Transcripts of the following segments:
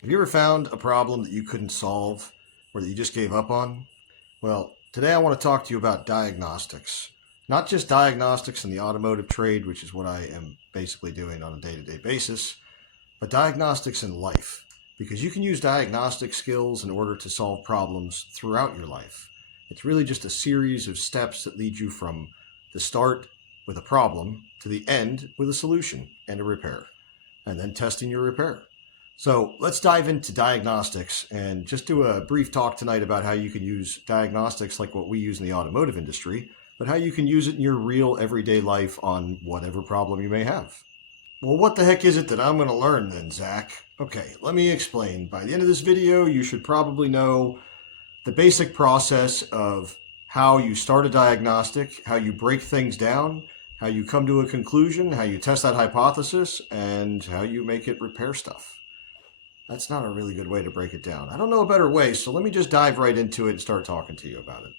Have you ever found a problem that you couldn't solve or that you just gave up on? Well, today I want to talk to you about diagnostics. Not just diagnostics in the automotive trade, which is what I am basically doing on a day to day basis, but diagnostics in life. Because you can use diagnostic skills in order to solve problems throughout your life. It's really just a series of steps that lead you from the start with a problem to the end with a solution and a repair, and then testing your repair. So let's dive into diagnostics and just do a brief talk tonight about how you can use diagnostics like what we use in the automotive industry, but how you can use it in your real everyday life on whatever problem you may have. Well, what the heck is it that I'm going to learn then, Zach? Okay, let me explain. By the end of this video, you should probably know the basic process of how you start a diagnostic, how you break things down, how you come to a conclusion, how you test that hypothesis, and how you make it repair stuff. That's not a really good way to break it down. I don't know a better way, so let me just dive right into it and start talking to you about it.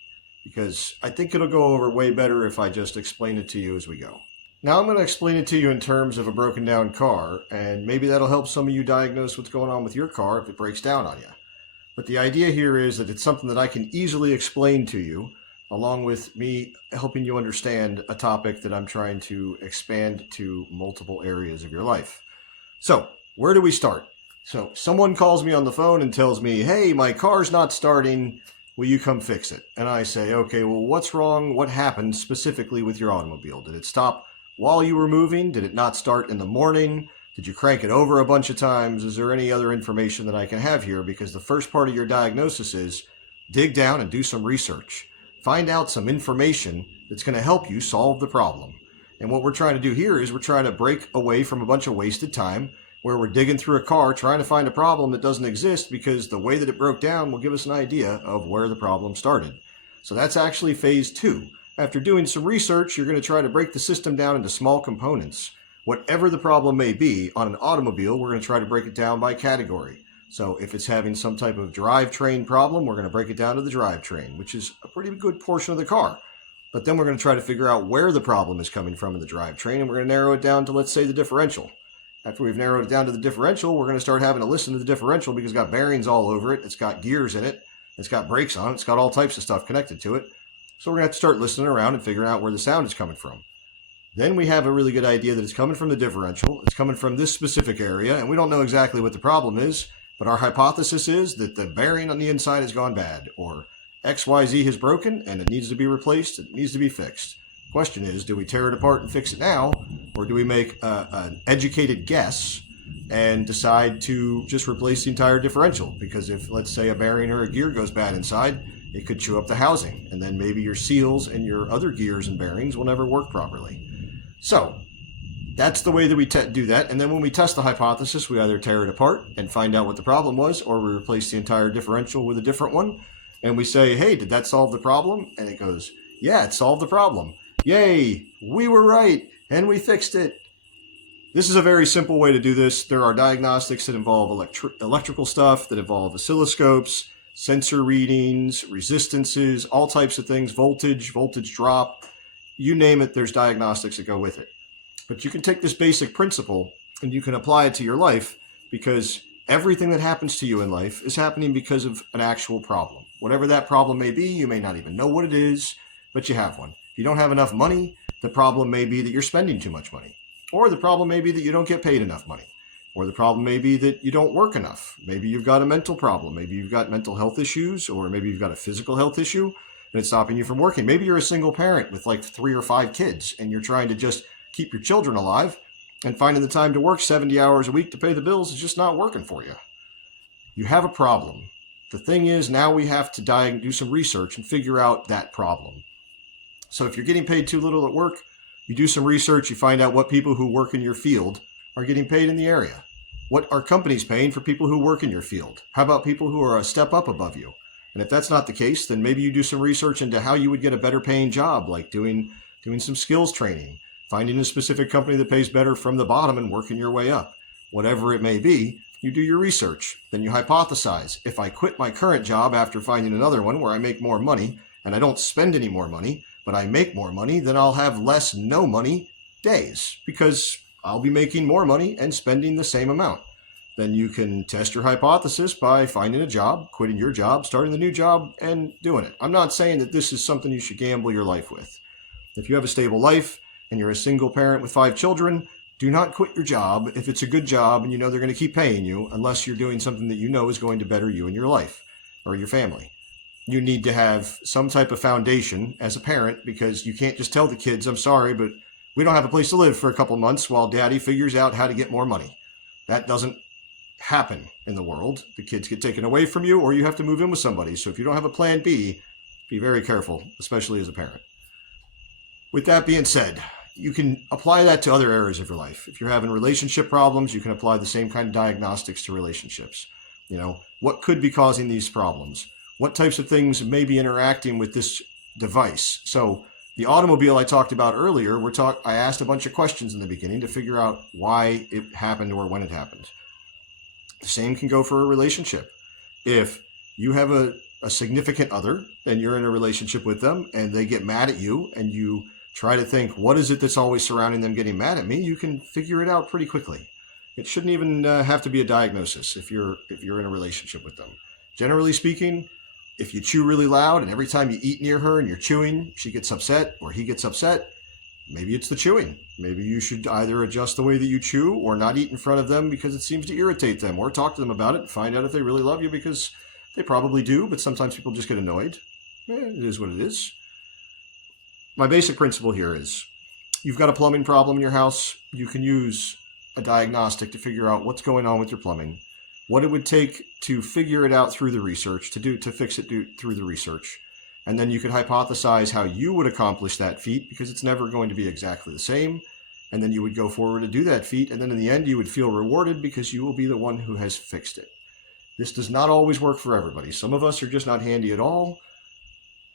Because I think it'll go over way better if I just explain it to you as we go. Now I'm going to explain it to you in terms of a broken down car, and maybe that'll help some of you diagnose what's going on with your car if it breaks down on you. But the idea here is that it's something that I can easily explain to you, along with me helping you understand a topic that I'm trying to expand to multiple areas of your life. So, where do we start? So, someone calls me on the phone and tells me, hey, my car's not starting. Will you come fix it? And I say, okay, well, what's wrong? What happened specifically with your automobile? Did it stop while you were moving? Did it not start in the morning? Did you crank it over a bunch of times? Is there any other information that I can have here? Because the first part of your diagnosis is dig down and do some research. Find out some information that's going to help you solve the problem. And what we're trying to do here is we're trying to break away from a bunch of wasted time where we're digging through a car trying to find a problem that doesn't exist, because the way that it broke down will give us an idea of where the problem started. So that's actually phase 2. After doing some research, you're going to try to break the system down into small components. Whatever the problem may be on an automobile, we're going to try to break it down by category. So if it's having some type of drivetrain problem, we're going to break it down to the drivetrain, which is a pretty good portion of the car. But then we're going to try to figure out where the problem is coming from in the drivetrain, and we're going to narrow it down to, let's say, the differential. After we've narrowed it down to the differential, we're going to start having to listen to the differential because it's got bearings all over it, it's got gears in it, it's got brakes on it, it's got all types of stuff connected to it. So we're going to have to start listening around and figuring out where the sound is coming from. Then we have a really good idea that it's coming from the differential, it's coming from this specific area, and we don't know exactly what the problem is, but our hypothesis is that the bearing on the inside has gone bad, or XYZ has broken and it needs to be replaced, it needs to be fixed. Question is, do we tear it apart and fix it now, or do we make an educated guess and decide to just replace the entire differential? Because if, let's say, a bearing or a gear goes bad inside, it could chew up the housing, and then maybe your seals and your other gears and bearings will never work properly. So that's the way that we do that. And then when we test the hypothesis, we either tear it apart and find out what the problem was, or we replace the entire differential with a different one. And we say, hey, did that solve the problem? And it goes, yeah, it solved the problem. Yay, we were right, and we fixed it. This is a very simple way to do this. There are diagnostics that involve electrical stuff, that involve oscilloscopes, sensor readings, resistances, all types of things, voltage drop, you name it, there's diagnostics that go with it. But you can take this basic principle and you can apply it to your life, because everything that happens to you in life is happening because of an actual problem. Whatever that problem may be, you may not even know what it is, but you have one. If you don't have enough money, the problem may be that you're spending too much money. Or the problem may be that you don't get paid enough money. Or the problem may be that you don't work enough. Maybe you've got a mental problem. Maybe you've got mental health issues, or maybe you've got a physical health issue and it's stopping you from working. Maybe you're a single parent with like 3 or 5 kids and you're trying to just keep your children alive, and finding the time to work 70 hours a week to pay the bills is just not working for you. You have a problem. The thing is, now we have to do some research and figure out that problem. So if you're getting paid too little at work, you do some research, you find out what people who work in your field are getting paid in the area. What are companies paying for people who work in your field? How about people who are a step up above you? And if that's not the case, then maybe you do some research into how you would get a better paying job, like doing some skills training, finding a specific company that pays better from the bottom and working your way up. Whatever it may be, you do your research. Then you hypothesize. If I quit my current job after finding another one where I make more money and I don't spend any more money, but I make more money, then I'll have less no money days, because I'll be making more money and spending the same amount. then you can test your hypothesis by finding a job, quitting your job, starting the new job, and doing it. I'm not saying that this is something you should gamble your life with. If you have a stable life and you're a single parent with 5 children, do not quit your job if it's a good job and you know they're going to keep paying you, unless you're doing something that you know is going to better you and your life or your family. You need to have some type of foundation as a parent, because you can't just tell the kids, I'm sorry, but we don't have a place to live for a couple months while daddy figures out how to get more money. That doesn't happen in the world. The kids get taken away from you, or you have to move in with somebody. So if you don't have a plan B, be very careful, especially as a parent. With that being said, you can apply that to other areas of your life. If you're having relationship problems, you can apply the same kind of diagnostics to relationships. What could be causing these problems? What types of things may be interacting with this device? So the automobile I talked about earlier, I asked a bunch of questions in the beginning to figure out why it happened or when it happened. The same can go for a relationship. If you have a significant other and you're in a relationship with them and they get mad at you, and you try to think, what is it that's always surrounding them getting mad at me? You can figure it out pretty quickly. It shouldn't even have to be a diagnosis if you're in a relationship with them. Generally speaking, if you chew really loud and every time you eat near her and you're chewing, she gets upset or he gets upset, maybe it's the chewing. Maybe you should either adjust the way that you chew or not eat in front of them because it seems to irritate them, or talk to them about it and find out if they really love you, because they probably do, but sometimes people just get annoyed. It is what it is. My basic principle here is, you've got a plumbing problem in your house, you can use a diagnostic to figure out what's going on with your plumbing, what it would take to figure it out through the research, to fix it through the research. And then you could hypothesize how you would accomplish that feat, because it's never going to be exactly the same. And then you would go forward to do that feat. And then in the end, you would feel rewarded because you will be the one who has fixed it. This does not always work for everybody. Some of us are just not handy at all,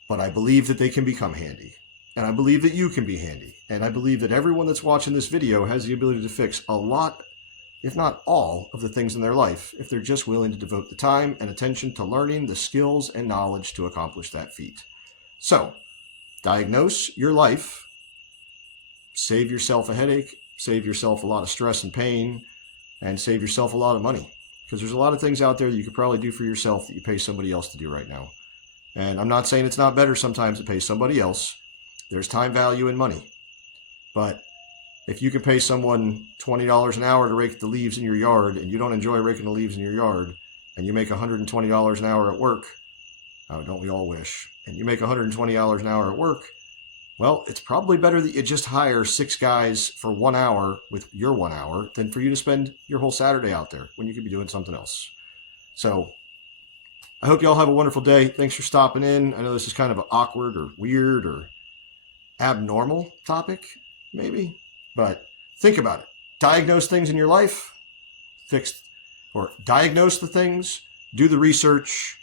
but I believe that they can become handy. And I believe that you can be handy. And I believe that everyone that's watching this video has the ability to fix a lot, if not all, of the things in their life, if they're just willing to devote the time and attention to learning the skills and knowledge to accomplish that feat. So, diagnose your life, save yourself a headache, save yourself a lot of stress and pain, and save yourself a lot of money. Because there's a lot of things out there that you could probably do for yourself that you pay somebody else to do right now. And I'm not saying it's not better sometimes to pay somebody else. There's time value in money. But if you can pay someone $20 an hour to rake the leaves in your yard, and you don't enjoy raking the leaves in your yard, and you make $120 an hour at work, oh, don't we all wish? And you make $120 an hour at work, well, it's probably better that you just hire 6 guys for 1 hour with your 1 hour than for you to spend your whole Saturday out there when you could be doing something else. So I hope you all have a wonderful day. Thanks for stopping in. I know this is kind of an awkward or weird or abnormal topic, maybe, but think about it. Diagnose things in your life, diagnose the things, do the research.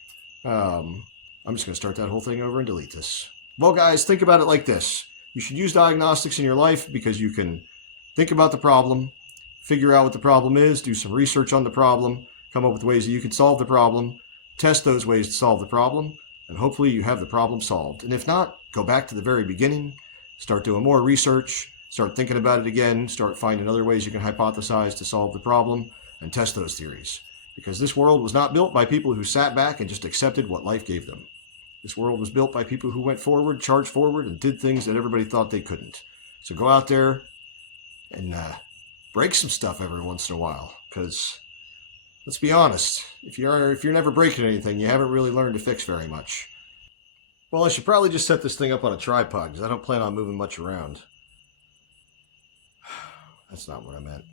I'm just going to start that whole thing over and delete this. Well, guys, think about it like this. You should use diagnostics in your life because you can think about the problem, figure out what the problem is, do some research on the problem, come up with ways that you can solve the problem, test those ways to solve the problem, and hopefully you have the problem solved. And if not, go back to the very beginning, start doing more research, start thinking about it again, start finding other ways you can hypothesize to solve the problem, and test those theories. Because this world was not built by people who sat back and just accepted what life gave them. This world was built by people who went forward, charged forward, and did things that everybody thought they couldn't. So go out there and break some stuff every once in a while. Because let's be honest, if you're never breaking anything, you haven't really learned to fix very much. Well, I should probably just set this thing up on a tripod because I don't plan on moving much around. That's not what I meant.